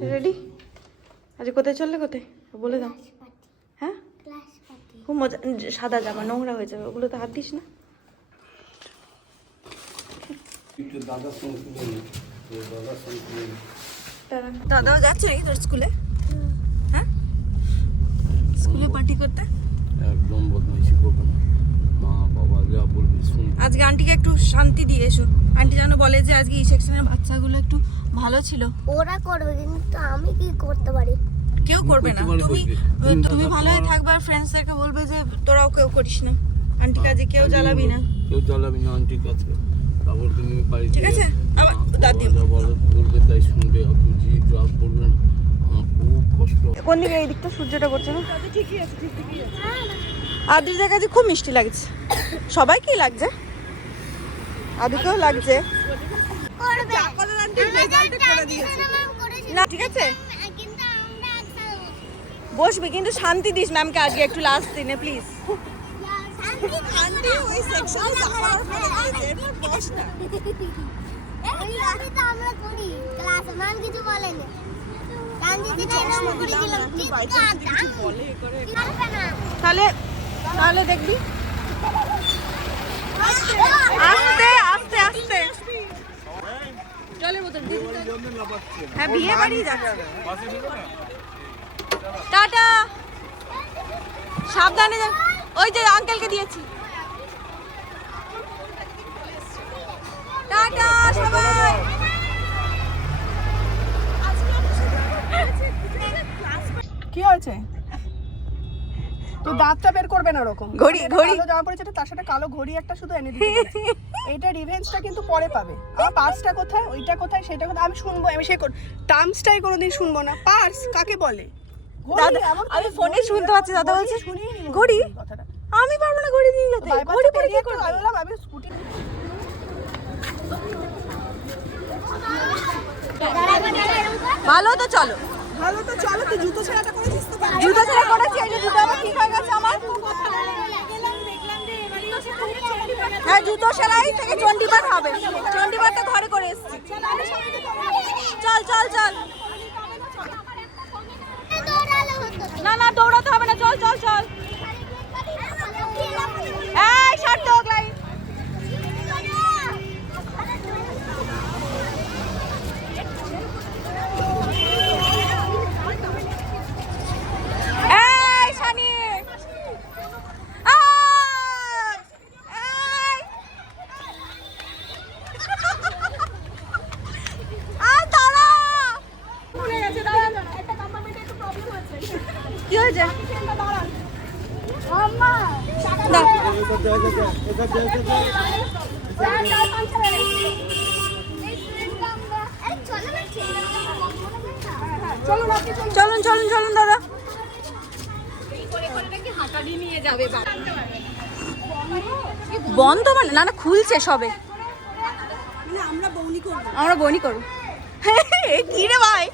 Ready? আজ কোথায় চললে, কোথায় বলে দাও। হ্যাঁ, খুব মজা। সাদা জামা নোংরা হয়ে যাবে, ওগুলো তো হাত দিস না। দাদাও যাচ্ছে নাকি তোর স্কুলে? হ্যাঁ, স্কুলে পার্টি করতে একদম বদমাইশি করবে না, মা বাবা যা বলবে শুনবে। আজকে আন্টিকে একটু শান্তি দিয়ে এসো। আন্টি যেন বলে যে আজকে এই সেকশনের বাচ্চাগুলো একটু ভালো ছিল। ওরা করবে, কিন্তু আমি কি করতে পারি? কেউ করবে না। তুমি ভালো হয়ে থাকবে আর ফ্রেন্ডসদেরকে বলবে যে তোরাও কেউ করিস না। আন্টি কাজে কেউ জ্বালাবি না, কেউ জ্বালাবি না আন্টির কাছে। তারপর তুমি বাড়িতে ঠিক আছে? আবার দাদি বলবে তাই শুনবে, অত জিদ রাগ করবে না। আমার খুব কষ্ট। কোন দিকে? এই দিকটা সূর্যটা পড়ছে না? ঠিকই আছে, ঠিকই আছে। আদির কাছে খুব মিষ্টি লাগছে। সবাইকেই লাগছে, আদিকেও লাগছে না। ঠিক আছে, বসবে কিন্তু শান্তি দিস ম্যামকে আজকে একটু লাস্ট দিনে প্লিজ। আন্টি ওই সেকশনে যাওয়ার পরে এরপর বস না। আমরা করি ক্লাসে, ম্যাম কিছু বলেনি। তাহলে তাহলে দেখবি আস্তে আস্তে আস্তে জলের বোতল। হ্যাঁ, বিয়ে বাড়ি যাচ্ছে। টাটা, সাবধানে যা। ওই যে আঙ্কেলকে দিয়েছি। টাটা সবাই। কি হয়েছে? তো দাঁতটা বের করবে না ওরকম। ঘড়ি ঘড়ি কালো জামা পরেছে, তার সাথে কালো ঘড়ি একটা শুধু এনে দিতে বলছি। এইটা রিভেঞ্জটা কিন্তু পরে পাবে। আমার পার্সটা কোথায়, ওইটা কোথায়, সেটা কোথায় আমি শুনবো। আমি সেই টার্মসটাই কোনোদিন শুনবো না। পার্স কাকে বলে? দাদা, আমি ফোনে শুনতে পাচ্ছি দাদা বলছে ঘড়ি। আমি পারবো না ঘড়ি নিয়ে যেতে। ঘড়ি পরে কি করব? আমি স্কুটি। ভালো তো চলো, ভালো তো চলো। তো জুতো ছেঁড়াটা করেছিস তো? জুতো ছেঁড়া করেছি। এই যে জুতো আমার ঠিক হয়ে গেছে আমার। হ্যাঁ, জুতো সেলাই থেকে চণ্ডীপাঠ হবে। চণ্ডীপাঠটা ঘরে করে এসেছি। চল চল চল। না না, দৌড়াতে হবে না। চল চল চল। এই শার্ট তো ওগলাই। এই শানি, কি হয়েছে? চলুন চলুন চলুন দাদা। বন্ধ মানে না, না খুলছে সবে। আমরা বনি করবো। কি রে ভাই,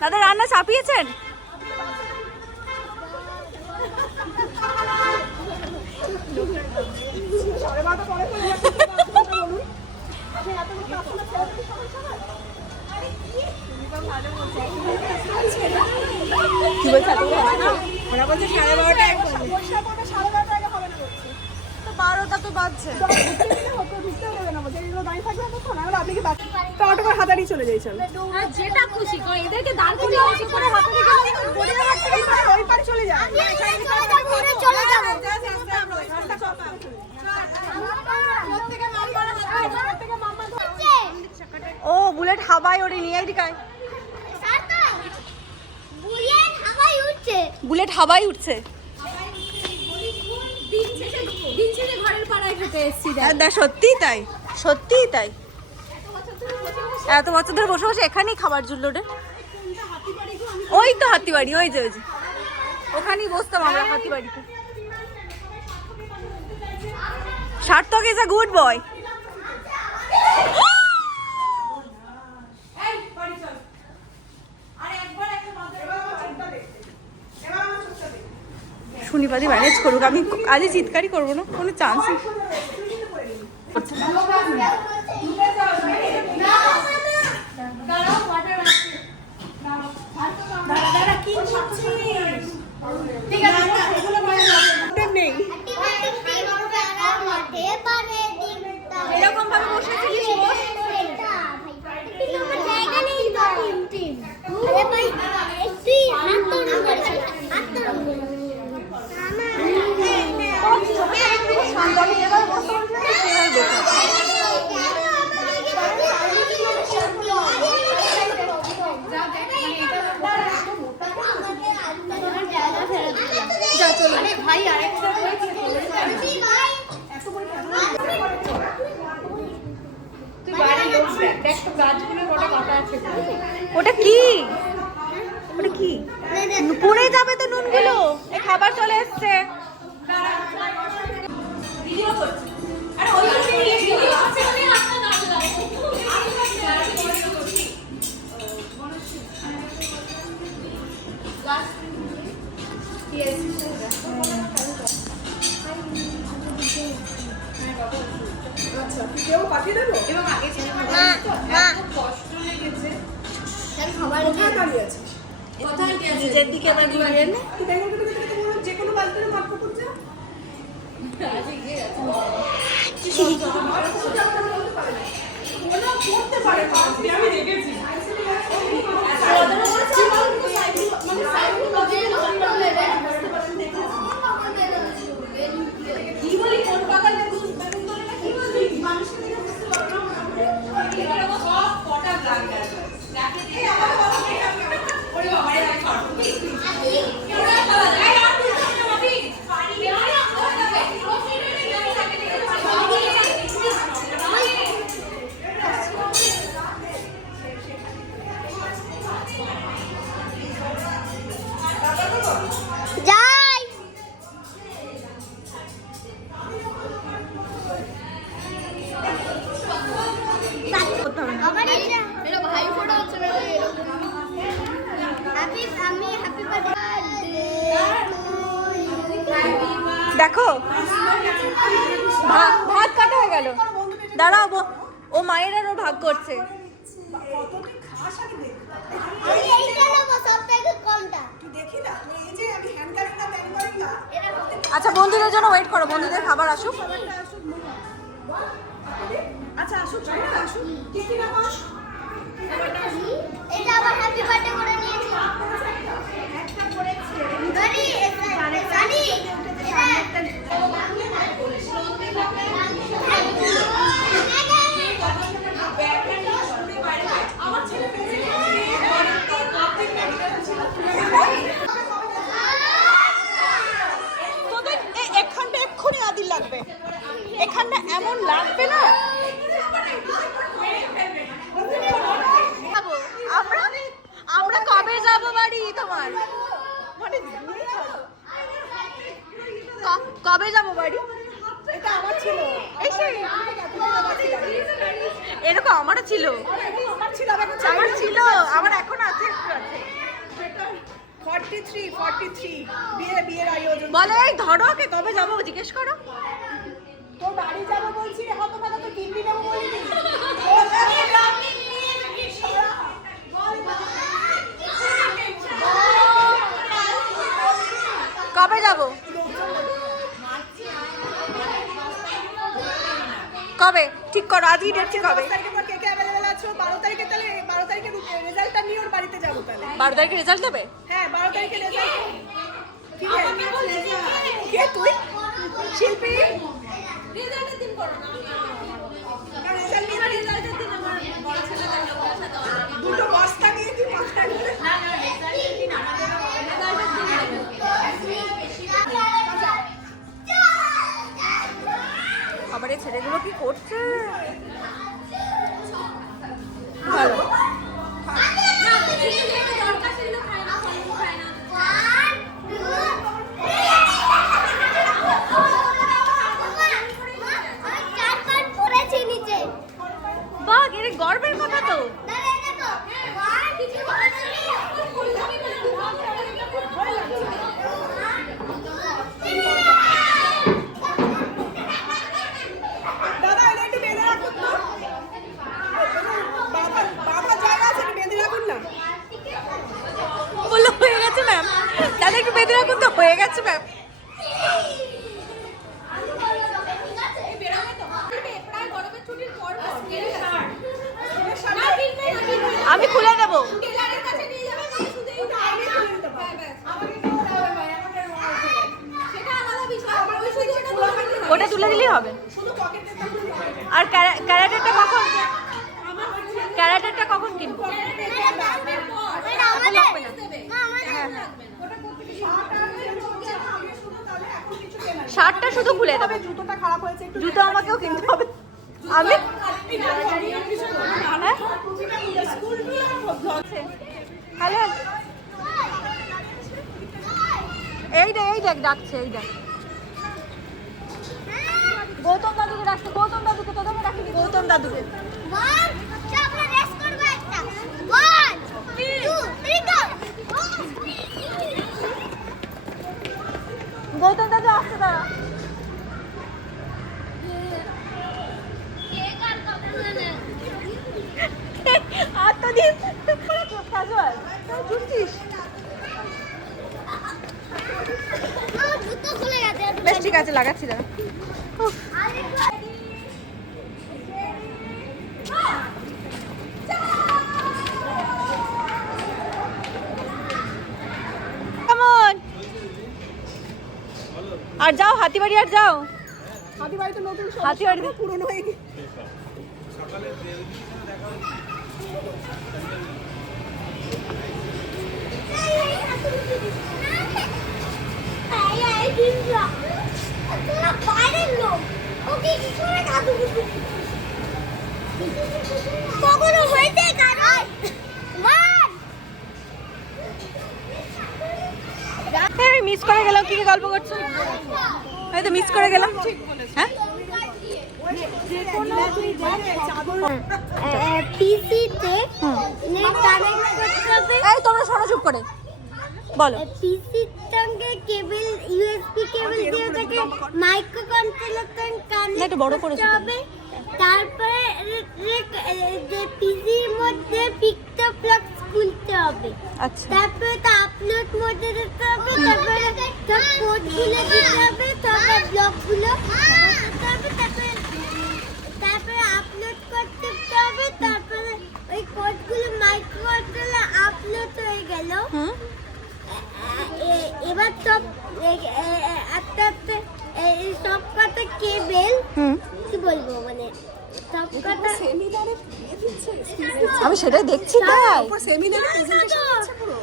দাদা রান্না চাপিয়েছেন? কি বলছে? ওরা বলছে 12:30টায়। 12টা তো বাজছে। অটো করে হাতাড়ি চলে যাই। চল যেটা খুশি করে এদেরকে দাঁড় করিয়ে ওই করে হাতাড়ি গেলে ওই পারে চলে যা। চলে যাব। ও বুলেট হাওয়ায় ওড়ে নিয়ে এদিকায়। বুলেট হাওয়ায় উঠছে। সত্যিই তাই, সত্যিই তাই। এত বছর ধরে বসে বসে এখানেই খাবার জুড়লো রে। ওই তো হাতিবাড়ি, ওই যে ওই যে ওখানেই বসতাম আমরা হাতিবাড়িতে। Sarthak is a good boy. শনিবারই ম্যানেজ করুক, আমি আজই চিৎকারই করবো না, কোনো চান্সই। ভাই আরেকটা তুই বাড়ি লোক দেখ তো গাছগুলো কটা কাটা আছে। ওটা কি? ওটা কি? পড়ে যাবে তো নুনগুলো। এই খাবার চলে এসছে। আচ্ছা কেউ পাঠিয়ে দেবো এবং আগে ছিল কষ্ট লেগেছে কোথায় দাঁড়িয়ে আছিস নিজের দিকে আবার ঘুরিয়ে নে। তুই বেঙ্গল থেকে যে কোনো বালতিতে মাঠ পুকুর যা করতে পারে আমি দেখেছি কি বলি কোন পাগল কি বলবি মানুষকে দেখে বুঝতে পারবো না সব কটা ব্লাড গেছে রাখে দিয়ে আমার বাবা ওরে বাবা রে আমি ছাড়বো ওরে বাবা এই আর তুই তো না বাবি পানি যাই আমার ইচ্ছা মেরা ভাই ফটো হচ্ছে না আমি হ্যাপি বার্থডে দেখো ভাত কাটা হয়ে গেল। দাঁড়াও ও মায়ের আর ও ভাগ করছে। কতটা খাস আগে দেখ আমি এইটা নেব সবথেকে কমটা তুই দেখি না তুই এই যে আমি হ্যান্ড কারিং না ব্যাং কারিং না আচ্ছা বন্ধুদের জন্য ওয়েট করো, বন্ধুদের খাবার আসুক। আচ্ছা আসুক চলো না আসুক কি কি না বল এটা আবার হ্যাপি বার্থডে করে নিয়েছি একটা করেছে গাড়ি গাড়ি আমার ছেলে তোদের এখানটা এক্ষুনি আদিল লাগবে এখানটা এমন লাগবে না আমরা আমরা কবে যাব বাড়ি তোমার? মানে কবে যাব বাড়ি? এটা আমার ছিল এই সেই এরকম আমারও ছিল, আমার ছিল আমার ছিল, আমার এখন আছে, একটু আছে। 43 বিয়ের আয়োজন বলে এই ধরো ওকে কবে যাবো জিজ্ঞেস করো। তোর বাড়ি যাবো বলছি রে হতো কথা তো কিডনি নেবো বলিনি কবে যাব? কবে ঠিক করো, আজই ডেট ঠিক হবে। 10 তারিখে পর কে কে অ্যাভেলেবল আছো 12 তারিখে তাহলে 12 তারিখে রেজাল্টটা নিয়ে ওর বাড়িতে যাবো তাহলে 12 তারিখে রেজাল্ট দেবে? হ্যাঁ 12 তারিখে রেজাল্ট ঠিক আছে কে তুই শিল্পী রেজাল্টের দিন করো না রেজাল্ট নিয়ে রেজাল্টের দিন আমার বড় ছেলে লাগলো পয়সা দেওয়া দুটো বস্তা নিয়ে কি পাঁচটা নিয়ে না না রেজাল্টের দিন আমাদের রেজাল্টের দিন আবার এই ছেলেগুলো কি করছে? ভালো না কিছু যেটা দরকার সেগুলো খায় না ফল খায় না আমি চার পাঁচ পড়েছি নিচে বাহ, এর গর্বের কথা তো। দাঁড়া এটা তো কিছু দাদা এটা একটু বেঁধে রাখুন তো বাবা জায়গা আছে একটু বেঁধে রাখুন না বললো হয়ে গেছে ম্যাম, দাদা একটু বেঁধে রাখুন তো, হয়ে গেছে ম্যাম। প্রায় গরমের ছুটির পর না কিনবে না আমি খুলে নেবো। টেলারের কাছে নিয়ে যাবে না শুধু এই আমাকে কেউ দাও ভাই আমাকে সেটা আলাদা বিষয় ওই শুধু ওটা বলবে না ওটা তুলে দিলেই হবে। শুধু পকেটে থাকলে আর ক্যারাটেরটা কখন, ক্যারাটেরটা কখন কিনবো? এটা আমাদের লাগবে না। না আমাদের ওটা করতে শুধু খুলে দেবো। জুতোটা খারাপ হয়েছে একটু। জুতো আমাকেও কিনতে হবে। আমি হ্যালো, এই দেখ ডাকছে, এই দেখ গৌতম দাদুকে ডাকছে, গৌতম দাদুকে তোকে ডাকিনি, গৌতম দাদুকে। আমরা রেস করব একটা 1 2 3 গো। গৌতম দাদু আসছে দাঁড়া। আর তো দিন কাজল তুই জুটছিস। জুতো খুলে গেছে। বেশ ঠিক আছে, লাগাচ্ছি দাঁড়া। কেমন আর যাও হাতিবাড়ি, আর যাও হাতিবাড়ি তো নতুন সব হাতিবাড়ি পুরনো হয়ে গেছে। কখনো হয়েছে কারণ আমি মিস করে গেলাম। কি গল্প করছো? এই তো মিস করে গেলাম। হ্যাঁ পিসিতে নেট কানেক্ট করতে হবে। এই তোমরা শোনো চুপ করে বলো। পিসির সঙ্গে কেবল ইউএসবি কেবল দিয়ে থাকে, মাইক্রো কন্ট্রোলার সঙ্গে একটু বড় করে কানেক্ট হবে। তারপরে যে পিসির মধ্যে পিকটা প্লাগ খুলতে হবে। আচ্ছা তারপরে তা আপলোড মোডে দিতে হবে। তারপরে সব কোডগুলো দিতে হবে, তারপরে ব্লকগুলো দিতে হবে। তারপরে আপলোড করতে হবে। তারপরে ওই কোডগুলো মাইক্রো কন্ট্রোলারে আপলোড হয়ে গেল। হুম এবার সব আস্তে আস্তে সব কটা কেবেল হুম কি বলবো মানে সব কটা সেমিনারে দিচ্ছে আমি সেটাই দেখছি। তাই উপর সেমিনারে প্রেজেন্টেশন দিচ্ছে পুরো।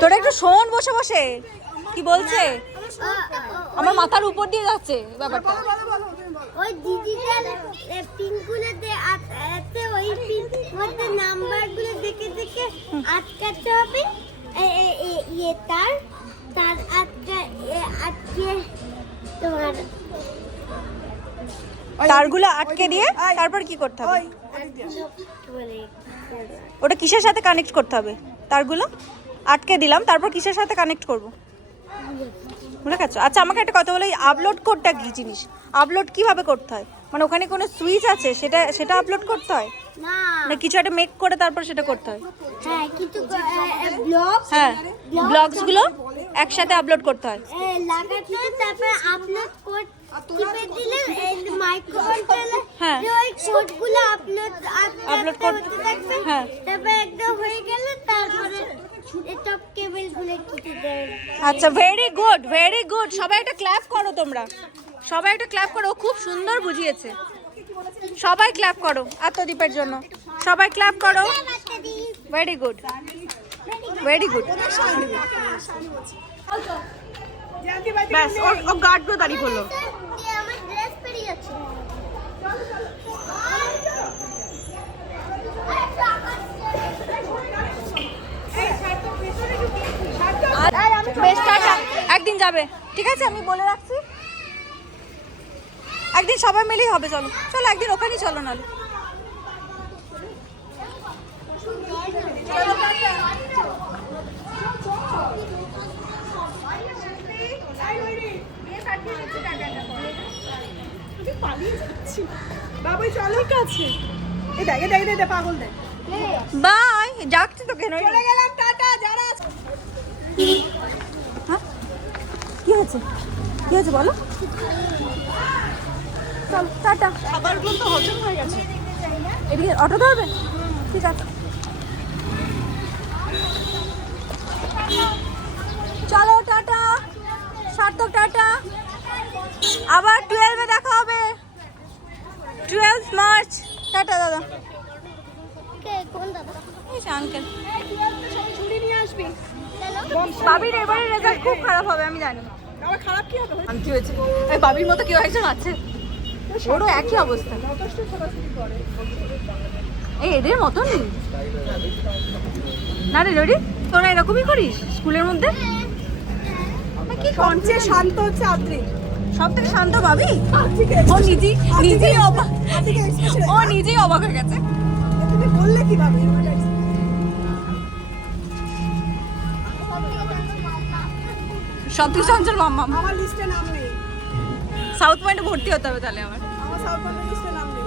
তোরা একটু শোন বসে বসে কি বলছে। আমার মাথার উপর দিয়ে যাচ্ছে ব্যাপারটা। বলো বলো তুমি বলো। ওই ডিজিটাল পিনগুলোতে আছে, ওই পিন মধ্যে নাম্বারগুলো দেখে দেখে আটকাতে হবে। ইয়ে তার আটকে তোমার তারগুলো আটকে দিয়ে তারপর কি করতে হবে? ওটা কিসের সাথে কানেক্ট করতে হবে? তারগুলো আটকে দিলাম, তারপর কিসের সাথে কানেক্ট করব? বুঝে গেছো? আচ্ছা আমাকে একটা কথা বলো, এই আপলোড কোডটা কি জিনিস? আপলোড কিভাবে করতে হয়? মানে ওখানে কোনো সুইচ আছে সেটা আপলোড করতে হয় না, না কিছু একটা মেক করে তারপর সেটা করতে হয়? হ্যাঁ কিছু ব্লক হ্যাঁ ব্লগসগুলো একসাথে আপলোড করতে হয়। লাগাতে হয়। তারপরে আপলোড কোড টিপে দিলে মাইক্রো কন্ট্রোলার হ্যাঁ। ওই কোডগুলো আপলোড করতে থাকবে। হ্যাঁ। তারপরে একদম হয়ে গেল। তারপরে সব কেবলগুলো কেটে দেয়। আচ্ছা ভেরি গুড ভেরি গুড। সবাই একটা ক্ল্যাপ করো তোমরা, সবাই একটা ক্ল্যাপ করো। খুব সুন্দর বুঝিয়েছে। সবাই ক্ল্যাপ করো আত্মদীপের জন্য, সবাই ক্ল্যাপ করো। Very good very good. ব্যাস ও গার্ডগুলো দাঁড়িয়ে পড়লো। আমার ড্রেস পেরিয়ে যাচ্ছে। বেশ টাটা, একদিন যাবে ঠিক আছে, আমি বলে রাখছি। একদিন সবাই মিলেই হবে। চলো চলো একদিন ওখানেই চলো নাহলে। বাবু চলো কাছে। এই দেখ এই দেখ এই দেখ পাগল দেখ। বাই, ডাকছি তো কেন? চলে গেলাম, টাটা। যারা হ্যাঁ কি হয়েছে কি হয়েছে বলো? চল টাটা। খাবারগুলো তো হজম হয়ে গেছে। এদিকে অটো ধরবে? ঠিক আছে চলো টাটা। সার্থক টাটা। আবার 12-এ দেখা হবে, 12 মার্চ। টাটা দাদা। কে কোন দাদা? এই আঙ্কেল। ছুরি নিয়ে আসবি। বাবির এবারে রেজাল্ট খুব খারাপ হবে আমি জানি। আবার খারাপ কি হবে? আমি কি হয়েছে এই বাবির মতো কেউ একজন আছে ওরও একই অবস্থা যথেষ্ট ছোটাছুটি করে। এই এদের মতন না রে লরি তোরা এরকমই করিস স্কুলের মধ্যে কি সবচেয়ে শান্ত হচ্ছে আদ্রি। সব থেকে শান্ত ভাবি আদ্রিকে ও নিজেই অবাক আদ্রিকে expression ও নিজেই অবাক হয়ে গেছে তুমি বললে কিভাবে? সত্যি চঞ্চল মাম্মা আমার লিস্টে নাম নেই। সাউথ পয়েন্টে ভর্তি হতে হবে তাহলে আমার আমার সাউথ লিস্টে নাম নেই।